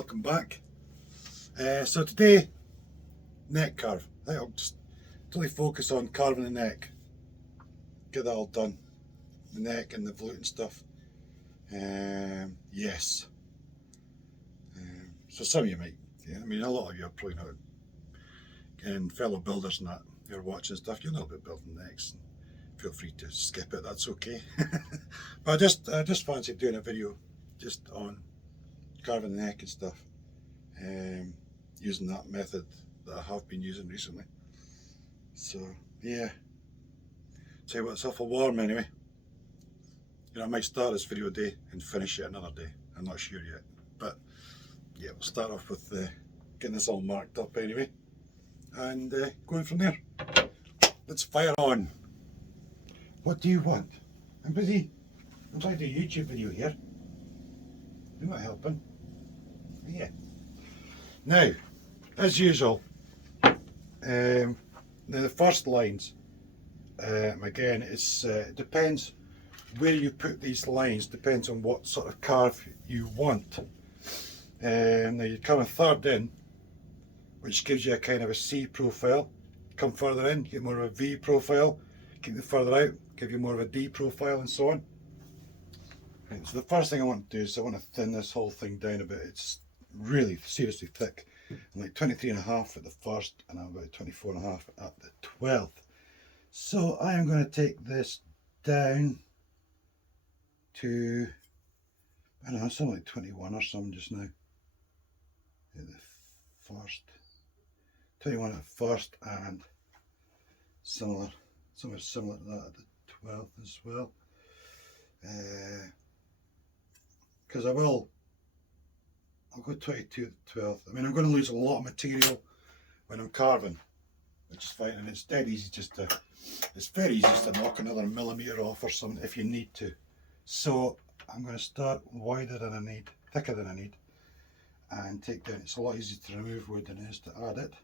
welcome back. So today, neck carve. I think I'll just totally focus on carving the neck. Get that all done. The neck and the glute and stuff. Yes. So some of you might, I mean a lot of you are probably not, and fellow builders and that, you're watching stuff, you know about building necks. Feel free to skip it, that's okay. But I just fancy doing a video just on carving the neck and stuff, using that method that I have been using recently. So yeah, tell you what, it's awful warm anyway. I might start this video a day and finish it another day, I'm not sure yet, but yeah, we'll start off with getting this all marked up anyway, and going from there. Let's fire on. What do you want? I'm busy. I'm trying to do a YouTube video here. You're not helping. Yeah. Now, as usual, the first lines, again, it depends where you put these lines, depends on what sort of carve you want. Now you come a third in, which gives you a kind of a C profile. Come further in, get more of a V profile. Keep it further out, give you more of a D profile, and so on. Right, so the first thing I want to do is I want to thin this whole thing down a bit. It's really seriously thick. I'm like 23.5 at the first, and I'm about 24.5 at the 12th. So I am going to take this down to, I don't know, something like 21 or something just now. At the first, 21 at the first, and somewhere similar to that at the 12th as well. Because I'll go 22 at the 12th. I mean, I'm going to lose a lot of material when I'm carving, which is fine, and it's dead easy it's very easy just to knock another millimetre off or something if you need to. So I'm going to start wider than I need, thicker than I need, and take down. It's a lot easier to remove wood than it is to add it.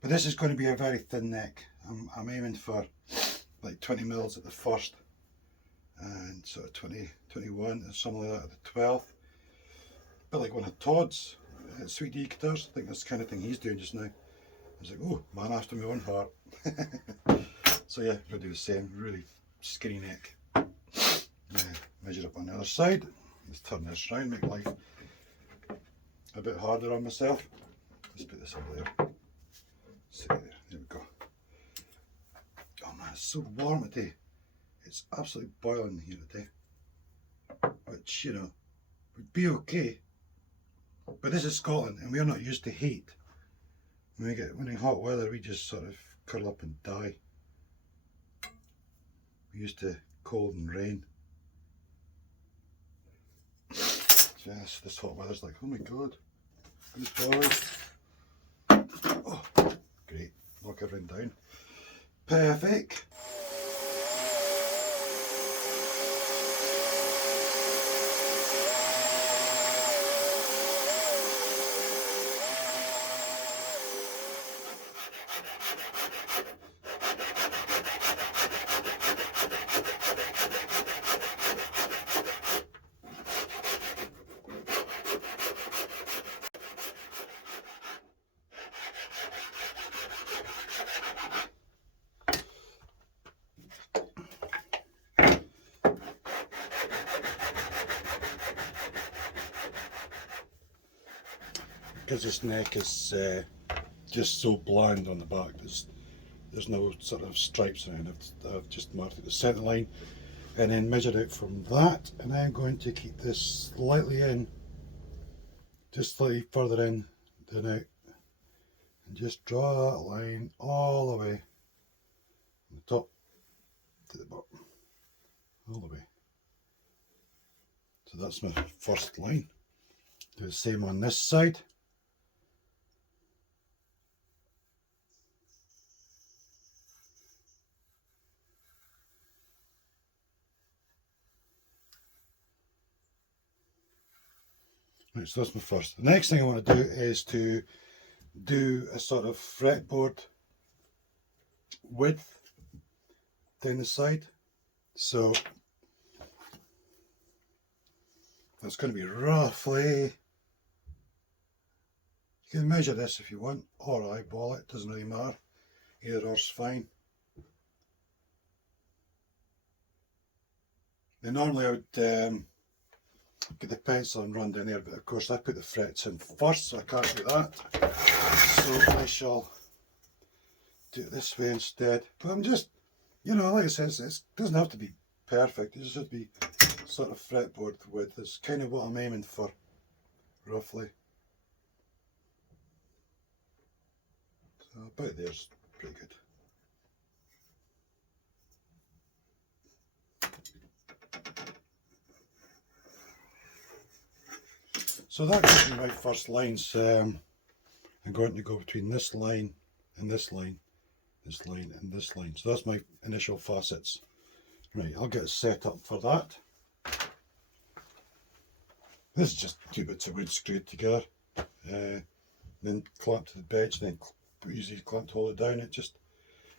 But this is going to be a very thin neck. I'm aiming for like 20 mils at the first, and sort of 20, 21 or something like that at the 12th. A bit like one of Todd's Sweet D Guitars. I think that's the kind of thing he's doing just now. I was like, oh, man after my own heart. So yeah, we'll do the same, really skinny neck. Measure up on the other side. Let's turn this around, make life a bit harder on myself. Let's put this over there. Sit there, there we go. Oh man, it's so warm today. It's absolutely boiling here today. Which, would be okay. But this is Scotland and we're not used to heat. When in hot weather, we just sort of curl up and die. We're used to cold and rain. So yes, this hot weather's like, oh my god, it's boiling. Oh, great, knock everything down. Perfect. Because this neck is just so bland on the back, there's no sort of stripes around it. I've just marked it the centre line and then measured out from that, and I'm going to keep this slightly in, just slightly further in than out, and just draw that line all the way from the top to the bottom, all the way. So that's my first line. Do the same on this side. Right, so that's my first. The next thing I want to do is to do a sort of fretboard width down the side. So that's going to be roughly You can measure this if you want, or eyeball it, doesn't really matter. Either or's fine. Now normally I would get the pencil and run down there, but of course I put the frets in first, so I can't do that. So I shall do it this way instead. But I'm just, you know, like I said, it doesn't have to be perfect. It just should be sort of fretboard width. It's kind of what I'm aiming for, roughly. So about there's pretty good. So that gives me my first lines. I'm going to go between this line and this line, this line and this line. So that's my initial facets. Right, I'll get set up for that. This is just 2 bits of wood screwed together, then clamped to the bench, then easy clamp to hold it down. It just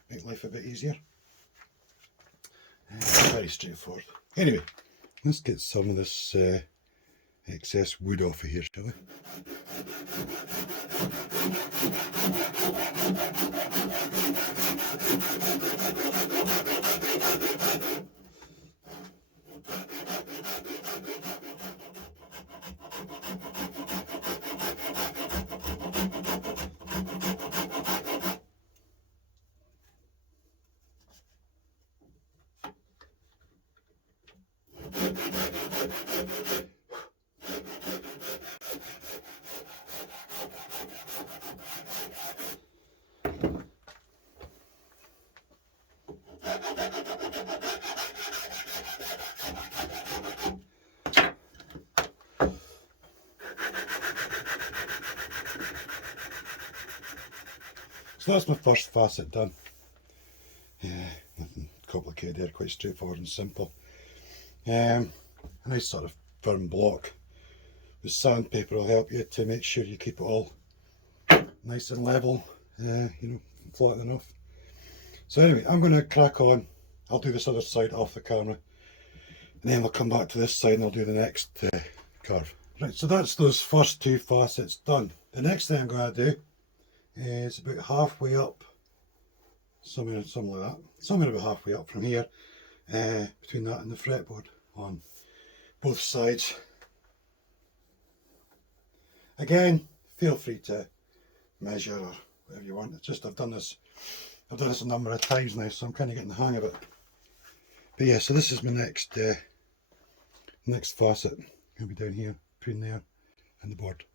makes life a bit easier. Very straightforward. Anyway, let's get some of this excess wood off of here, shall we? So that's my first facet done. Nothing complicated there, quite straightforward and simple. A nice sort of firm block with sandpaper will help you to make sure you keep it all nice and level, you know, flat enough. So anyway, I'm going to crack on. I'll do this other side off the camera, and then I'll come back to this side and I'll do the next curve. Right, so that's those first 2 facets done. The next thing I'm going to do is about halfway up, something like that, somewhere about halfway up from here, between that and the fretboard on both sides. Again, feel free to measure or whatever you want. It's just I've done this a number of times now, so I'm kind of getting the hang of it. But yeah, so this is my next facet. It'll be down here, between there and the board.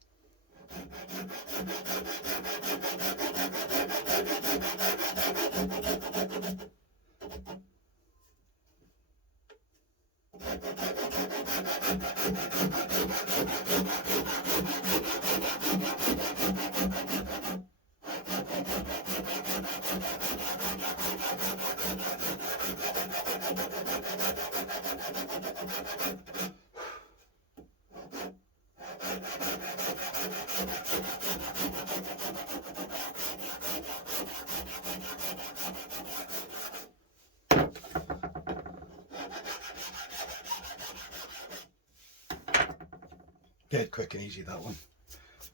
Dead quick and easy, that one.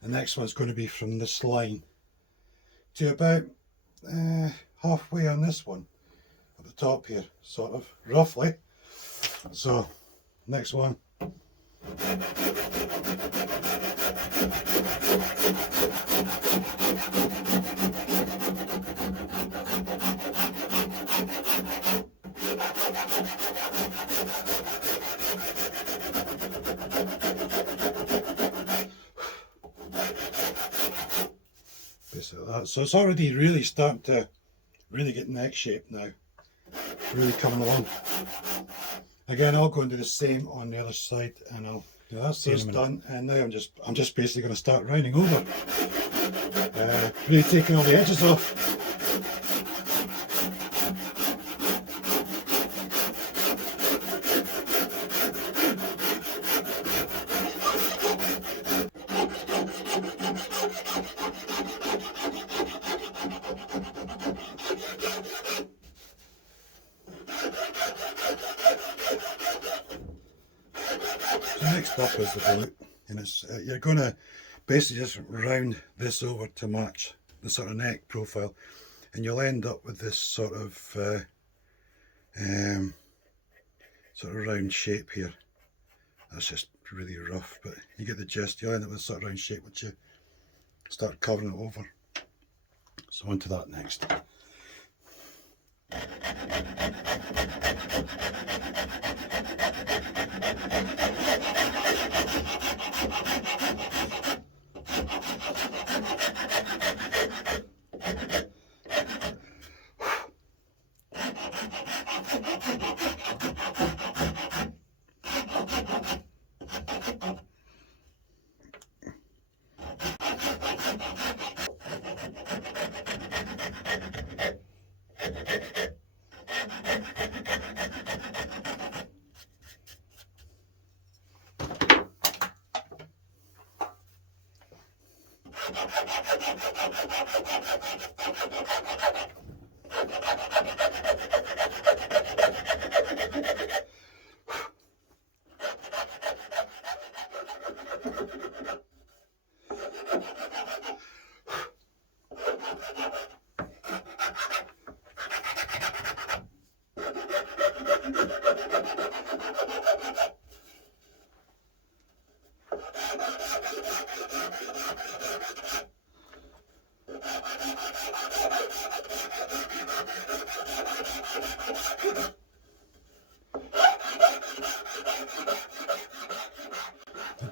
The next one's going to be from this line to about halfway on this one at the top here, sort of roughly. So next one. Like that. So it's already really starting to really get neck shape now, really coming along. Again, I'll go and do the same on the other side, and I'll, you know, that's those done, and now I'm just basically going to start rounding over, really taking all the edges off. Next up is the boot, and it's you're going to Basically just round this over to match the sort of neck profile, and you'll end up with this um, sort of round shape here. That's just really rough, but you get the gist. You'll end up with a sort of round shape once you start covering it over. So on to that next.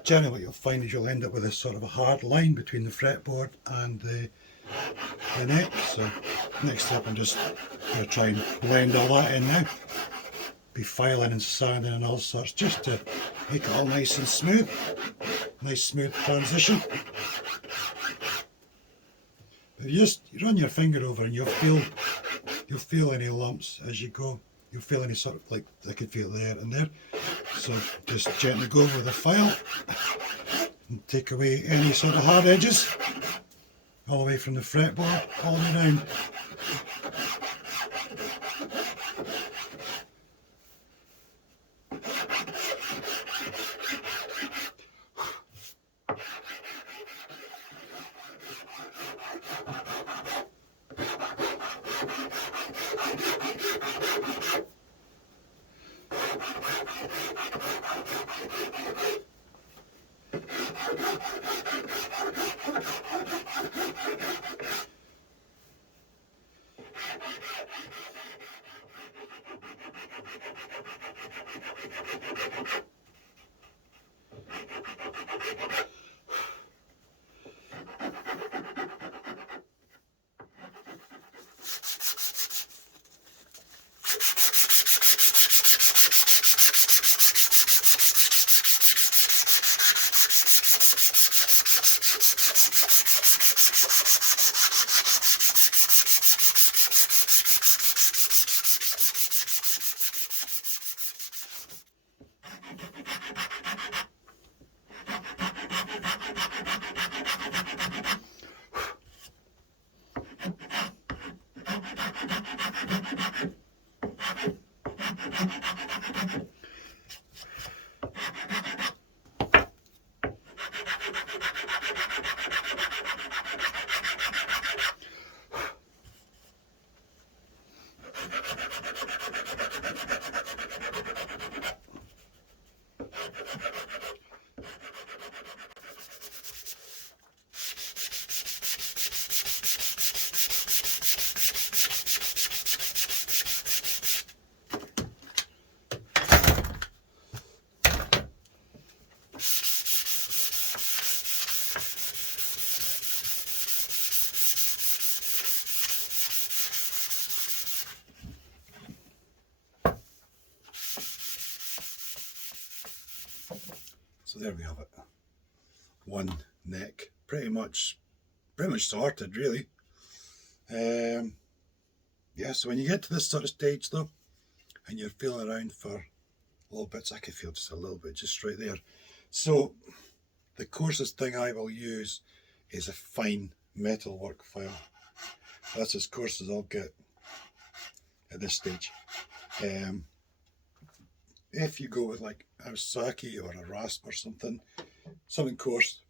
Generally what you'll find is you'll end up with a sort of a hard line between the fretboard and the neck. So next step I'm just going to try and blend all that in now. Be filing and sanding and all sorts just to make it all nice and smooth. Nice smooth transition. If you just run your finger over and you'll feel any lumps as you go. You'll feel any sort of, like I could feel there and there. So just gently go over with a file and take away any sort of hard edges, all the way from the fretboard, all the way down. So there we have it. One neck, pretty much sorted really. Yeah, so when you get to this sort of stage though, and you're feeling around for little bits, I can feel just a little bit just right there. So the coarsest thing I will use is a fine metalwork file. That's as coarse as I'll get at this stage. If you go with like a Saki or a rasp or something coarse,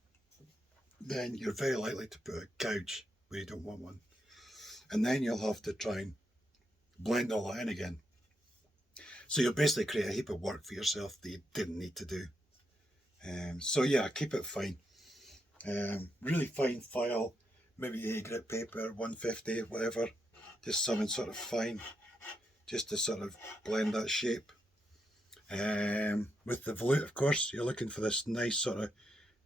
then you're very likely to put a gouge where you don't want one. And then you'll have to try and blend all that in again. So you'll basically create a heap of work for yourself that you didn't need to do. So yeah, keep it fine. Really fine file, maybe A grit paper, 150, whatever. Just something sort of fine, just to sort of blend that shape. With the volute, of course, you're looking for this nice sort of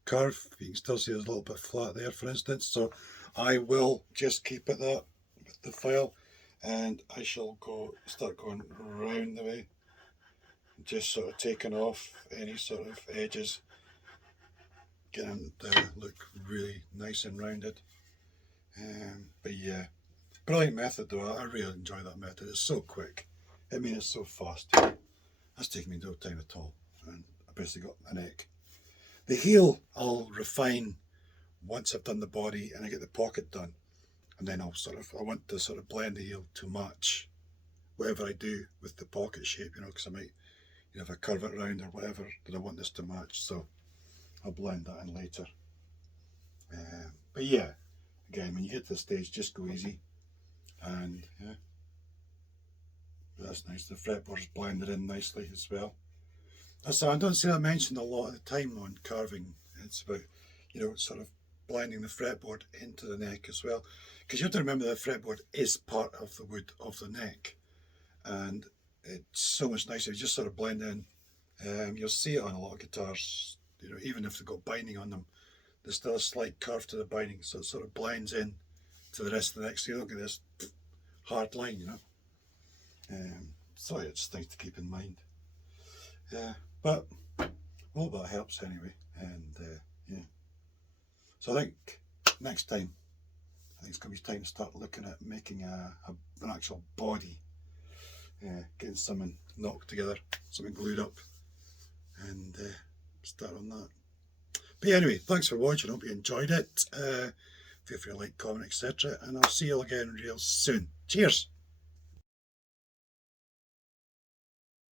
curve. You can still see there's a little bit flat there, for instance. So I will just keep it that with the file, and I shall start going round the way, just sort of taking off any sort of edges, getting them to look really nice and rounded. But yeah, brilliant method though. I really enjoy that method. It's so quick. I mean, it's so fast. That's taking me no time at all. And I basically got a neck. The heel I'll refine once I've done the body and I get the pocket done. And then I want to sort of blend the heel to match whatever I do with the pocket shape, because I might, if I curve it around or whatever, that I want this to match. So I'll blend that in later. But yeah, again, when you get to the stage, just go easy. And yeah, that's nice. The fretboard's blended in nicely as well. So I don't see that mentioned a lot of the time on carving. It's about, sort of blending the fretboard into the neck as well. Because you have to remember the fretboard is part of the wood of the neck. And it's so much nicer. You just sort of blend in. You'll see it on a lot of guitars, even if they've got binding on them, there's still a slight curve to the binding, so it sort of blends in to the rest of the neck, so you don't get this hard line, So it's things to keep in mind. But all that helps anyway, and yeah. So I think next time, I think it's going to be time to start looking at making an actual body, getting something knocked together, something glued up, and start on that. But anyway, thanks for watching. Hope you enjoyed it. Feel free to like, comment, etc. And I'll see you all again real soon. Cheers.